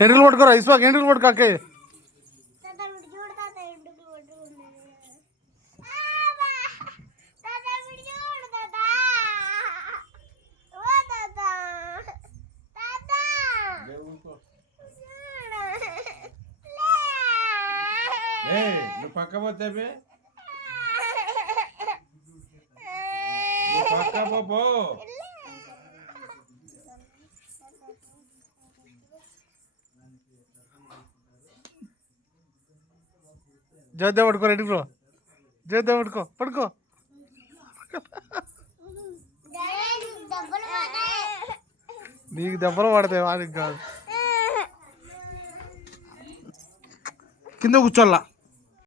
ఎండుకలు పట్టుకోరా ఇసువాకి ఎండుకలు పట్టుకో అక్కే నువ్వు పక్క పోతే పక్క పో జోద్దా పట్టుకో రెడ్డిలో జోద్దా పట్టుకో పడుకో నీకు దెబ్బలు పడతాయి వాడికి కాదు కింద కూర్చోల్లా